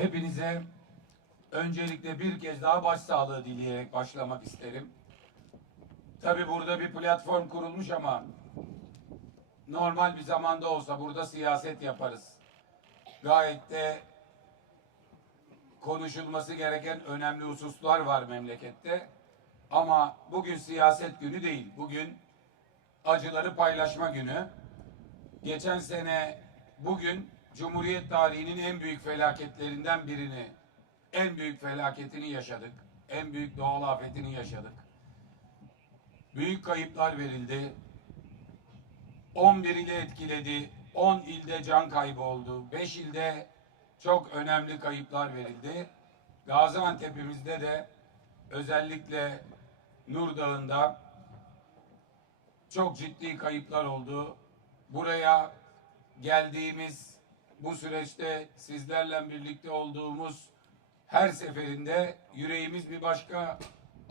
Hepinize öncelikle bir kez daha başsağlığı dileyerek başlamak isterim. Tabi burada bir platform kurulmuş ama normal bir zamanda olsa burada siyaset yaparız. Gayet de konuşulması gereken önemli hususlar var memlekette. Ama bugün siyaset günü değil. Bugün acıları paylaşma günü. Geçen sene bugün Cumhuriyet tarihinin en büyük felaketlerinden birini, en büyük felaketini yaşadık. En büyük doğal afetini yaşadık. Büyük kayıplar verildi. 11 ile etkiledi. 10 ilde can kaybı oldu. 5 ilde çok önemli kayıplar verildi. Gaziantep'imizde de özellikle Nur Dağı'nda çok ciddi kayıplar oldu. Buraya geldiğimiz bu süreçte sizlerle birlikte olduğumuz her seferinde yüreğimiz bir başka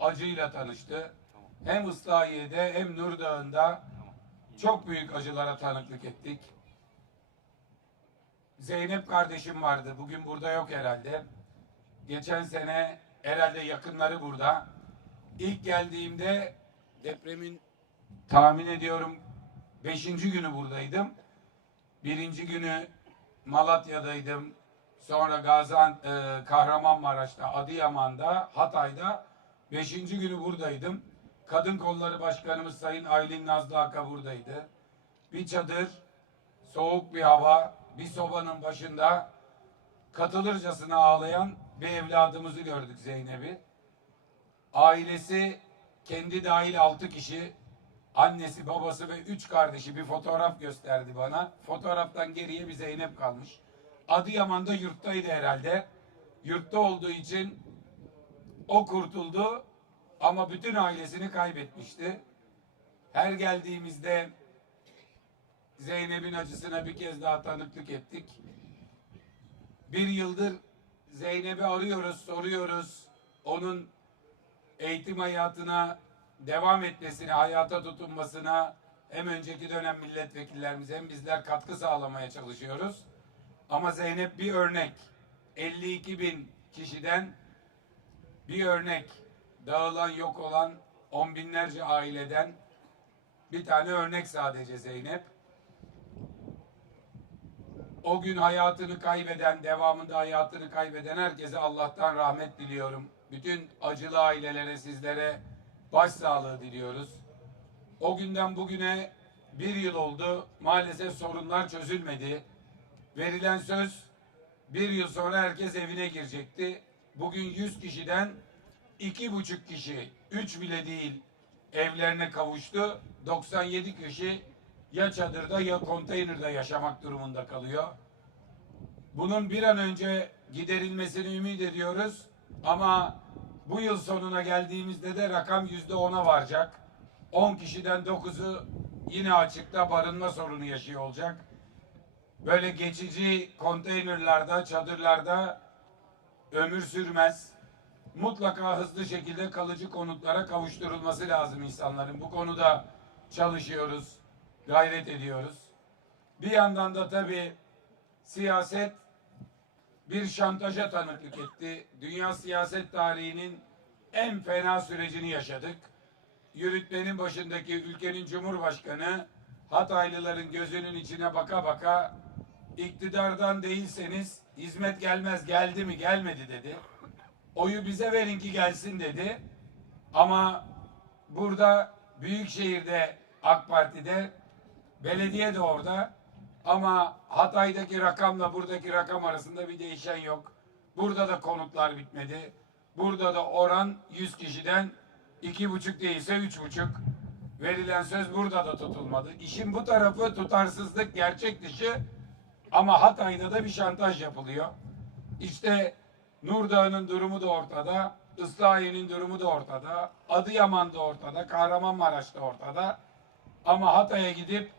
acıyla tanıştı. Hem Islahiye'de hem Nur Dağı'nda çok büyük acılara tanıklık ettik. Zeynep kardeşim vardı. Bugün burada yok herhalde. Geçen sene herhalde yakınları burada. İlk geldiğimde depremin tahmin ediyorum beşinci günü buradaydım. Birinci günü Malatya'daydım. Sonra Gaziantep, e, Kahramanmaraş'ta, Adıyaman'da, Hatay'da. Beşinci günü buradaydım. Kadın Kolları Başkanımız Sayın Aylin Nazlı Aka buradaydı. Bir çadır, soğuk bir hava, bir sobanın başında katılırcasına ağlayan bir evladımızı gördük Zeynep'i. Ailesi kendi dahil altı kişi, annesi, babası ve üç kardeşi bir fotoğraf gösterdi bana. Fotoğraftan geriye bir Zeynep kalmış. Adıyaman'da yurttaydı herhalde. Yurtta olduğu için o kurtuldu ama bütün ailesini kaybetmişti. Her geldiğimizde Zeynep'in acısına bir kez daha tanıklık ettik. Bir yıldır Zeynep'i arıyoruz, soruyoruz. Onun eğitim hayatına devam etmesine, hayata tutunmasına hem önceki dönem milletvekillerimiz hem bizler katkı sağlamaya çalışıyoruz. Ama Zeynep bir örnek. 52 bin kişiden bir örnek. Dağılan, yok olan on binlerce aileden bir tane örnek sadece Zeynep. O gün hayatını kaybeden, devamında hayatını kaybeden herkese Allah'tan rahmet diliyorum. Bütün acılı ailelere, sizlere başsağlığı diliyoruz. O günden bugüne bir yıl oldu. Maalesef sorunlar çözülmedi. Verilen söz bir yıl sonra herkes evine girecekti. Bugün 100 kişiden iki buçuk kişi, üç bile değil evlerine kavuştu. 97 kişi ya çadırda ya konteynerde yaşamak durumunda kalıyor. Bunun bir an önce giderilmesini ümit ediyoruz. Ama bu yıl sonuna geldiğimizde de rakam yüzde ona varacak. 10 kişiden 9'u yine açıkta barınma sorunu yaşıyor olacak. Böyle geçici konteynerlarda, çadırlarda ömür sürmez. Mutlaka hızlı şekilde kalıcı konutlara kavuşturulması lazım insanların. Bu konuda çalışıyoruz, gayret ediyoruz. Bir yandan da tabii siyaset bir şantaja tanıklık etti. Dünya siyaset tarihinin en fena sürecini yaşadık. Yürütmenin başındaki ülkenin cumhurbaşkanı Hataylıların gözünün içine baka baka iktidardan değilseniz hizmet gelmez geldi mi gelmedi dedi. Oyu bize verin ki gelsin dedi. Ama burada Büyükşehir'de AK Parti'de belediye de orada ama Hatay'daki rakamla buradaki rakam arasında bir değişen yok. Burada da konutlar bitmedi. Burada da oran 100 kişiden iki buçuk değilse üç buçuk. Verilen söz burada da tutulmadı. İşin bu tarafı tutarsızlık gerçek dışı ama Hatay'da da bir şantaj yapılıyor. İşte Nur Dağı'nın durumu da ortada. Islahiye'nin durumu da ortada. Adıyaman da ortada. Kahramanmaraş da ortada. Ama Hatay'a gidip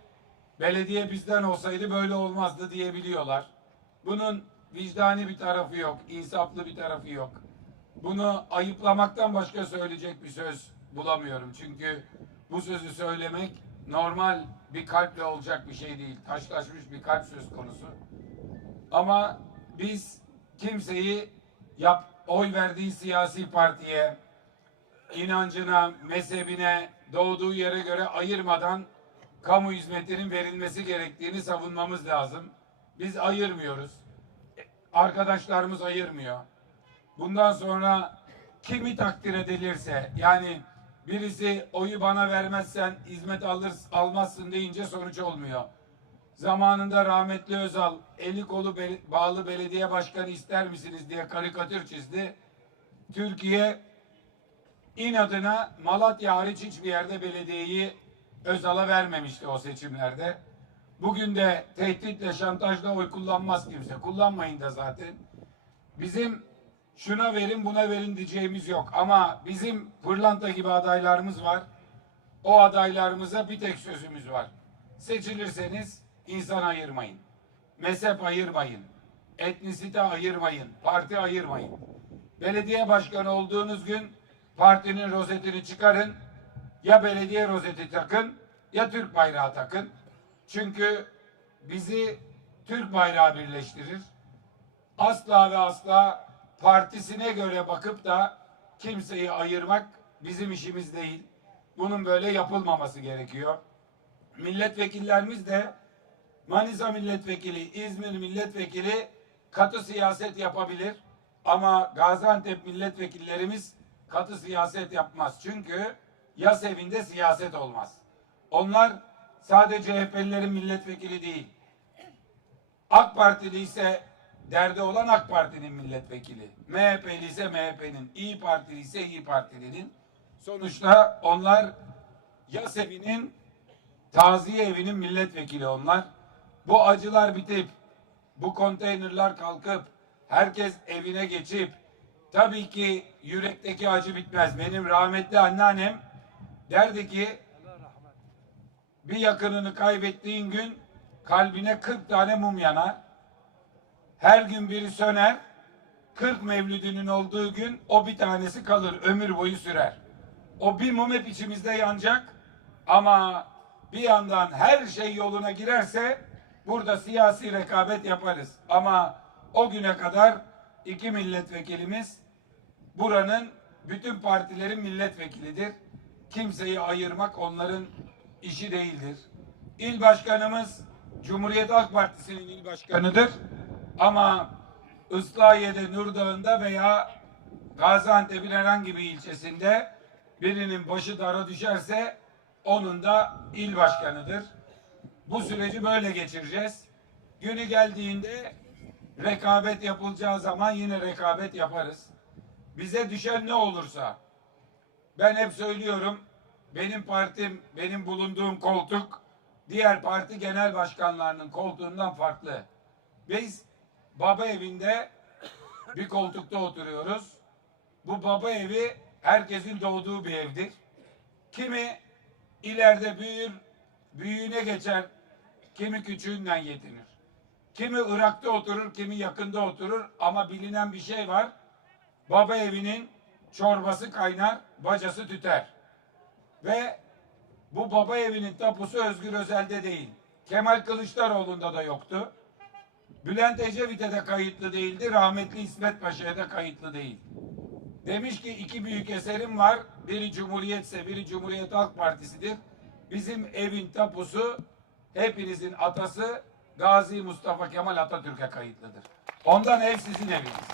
belediye bizden olsaydı böyle olmazdı diyebiliyorlar. Bunun vicdani bir tarafı yok, insaflı bir tarafı yok. Bunu ayıplamaktan başka söyleyecek bir söz bulamıyorum. Çünkü bu sözü söylemek normal bir kalple olacak bir şey değil. Taşlaşmış bir kalp söz konusu. Ama biz kimseyi yap, oy verdiği siyasi partiye, inancına, mezhebine, doğduğu yere göre ayırmadan kamu hizmetinin verilmesi gerektiğini savunmamız lazım. Biz ayırmıyoruz. Arkadaşlarımız ayırmıyor. Bundan sonra kimi takdir edilirse yani birisi oyu bana vermezsen hizmet alır, almazsın deyince sonuç olmuyor. Zamanında rahmetli Özal eli kolu bel- bağlı belediye başkanı ister misiniz diye karikatür çizdi. Türkiye inadına Malatya hariç hiçbir yerde belediyeyi Özal'a vermemişti o seçimlerde. Bugün de tehditle, şantajla oy kullanmaz kimse. Kullanmayın da zaten. Bizim şuna verin buna verin diyeceğimiz yok. Ama bizim pırlanta gibi adaylarımız var. O adaylarımıza bir tek sözümüz var. Seçilirseniz insan ayırmayın. Mezhep ayırmayın. Etnisite ayırmayın. Parti ayırmayın. Belediye başkanı olduğunuz gün partinin rozetini çıkarın. Ya belediye rozeti takın ya Türk bayrağı takın. Çünkü bizi Türk bayrağı birleştirir asla ve asla partisine göre bakıp da kimseyi ayırmak bizim işimiz değil. Bunun böyle yapılmaması gerekiyor. Milletvekillerimiz de Manisa milletvekili, İzmir milletvekili katı siyaset yapabilir. Ama Gaziantep milletvekillerimiz katı siyaset yapmaz. Çünkü yas evinde siyaset olmaz. Onlar sadece CHP'lilerin milletvekili değil. AK Partili ise derdi olan AK Parti'nin milletvekili. MHP'li ise MHP'nin, İyi Partili ise İyi Partili'nin. Sonuçta onlar yas evinin, taziye evinin milletvekili onlar. Bu acılar bitip, bu konteynerler kalkıp, herkes evine geçip, tabii ki yürekteki acı bitmez. Benim rahmetli anneannem derdi ki, bir yakınını kaybettiğin gün kalbine 40 tane mum yanar. Her gün biri söner. 40 mevlüdünün olduğu gün o bir tanesi kalır. Ömür boyu sürer. O bir mum hep içimizde yanacak. Ama bir yandan her şey yoluna girerse burada siyasi rekabet yaparız. Ama o güne kadar iki milletvekilimiz buranın bütün partilerin milletvekilidir. Kimseyi ayırmak onların işi değildir. İl başkanımız Cumhuriyet Halk Partisi'nin il başkanıdır. Ama Islahiye'de, Nurdağ'ında veya Gaziantep'in herhangi bir ilçesinde birinin başı dara düşerse onun da il başkanıdır. Bu süreci böyle geçireceğiz. Günü geldiğinde rekabet yapılacağı zaman yine rekabet yaparız. Bize düşen ne olursa ben hep söylüyorum benim partim, benim bulunduğum koltuk diğer parti genel başkanlarının koltuğundan farklı. Biz baba evinde bir koltukta oturuyoruz. Bu baba evi herkesin doğduğu bir evdir. Kimi ileride büyür, büyüğüne geçer, kimi küçüğünden yetinir. Kimi Irak'ta oturur, kimi yakında oturur ama bilinen bir şey var. Baba evinin çorbası kaynar, bacası tüter. Ve bu baba evinin tapusu Özgür Özel'de değil. Kemal Kılıçdaroğlu'nda da yoktu. Bülent Ecevit'e de kayıtlı değildi. Rahmetli İsmet Paşa'ya da kayıtlı değil. Demiş ki iki büyük eserim var. Biri Cumhuriyetse biri Cumhuriyet Halk Partisi'dir. Bizim evin tapusu hepinizin atası Gazi Mustafa Kemal Atatürk'e kayıtlıdır. Ondan ev sizin eviniz.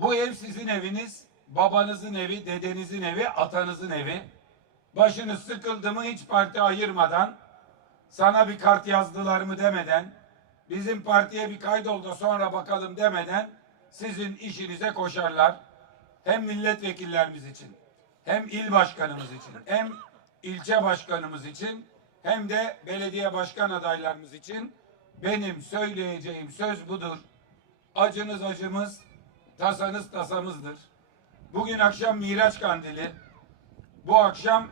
Bu ev sizin eviniz, babanızın evi, dedenizin evi, atanızın evi. Başınız sıkıldı mı hiç parti ayırmadan, sana bir kart yazdılar mı demeden, bizim partiye bir kaydol da sonra bakalım demeden sizin işinize koşarlar. Hem milletvekillerimiz için, hem il başkanımız için, hem ilçe başkanımız için, hem de belediye başkan adaylarımız için benim söyleyeceğim söz budur. Acınız acımız, tasanız tasamızdır. Bugün akşam Miraç Kandili. Bu akşam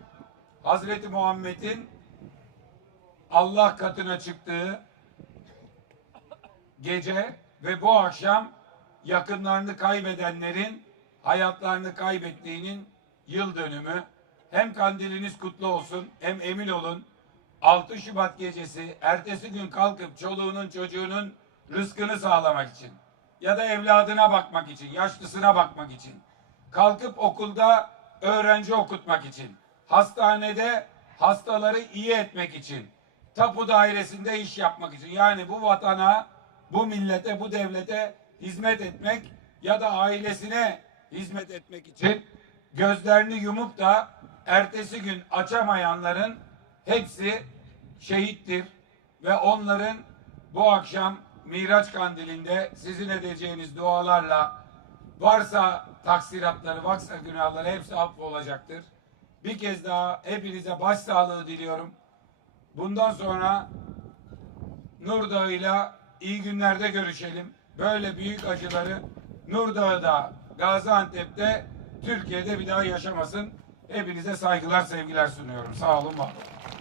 Hazreti Muhammed'in Allah katına çıktığı gece ve bu akşam yakınlarını kaybedenlerin hayatlarını kaybettiğinin yıl dönümü. Hem kandiliniz kutlu olsun hem emin olun 6 Şubat gecesi ertesi gün kalkıp çoluğunun çocuğunun rızkını sağlamak için ya da evladına bakmak için, yaşlısına bakmak için, kalkıp okulda öğrenci okutmak için, hastanede hastaları iyi etmek için, tapu dairesinde iş yapmak için. Yani bu vatana, bu millete, bu devlete hizmet etmek ya da ailesine hizmet etmek için gözlerini yumup da ertesi gün açamayanların hepsi şehittir ve onların bu akşam Miraç kandilinde sizin edeceğiniz dualarla varsa taksiratları, varsa günahları hepsi affolacaktır. Bir kez daha hepinize başsağlığı diliyorum. Bundan sonra Nur Dağı'yla iyi günlerde görüşelim. Böyle büyük acıları Nur Dağı'da, Gaziantep'te, Türkiye'de bir daha yaşamasın. Hepinize saygılar, sevgiler sunuyorum. Sağ olun, var olun.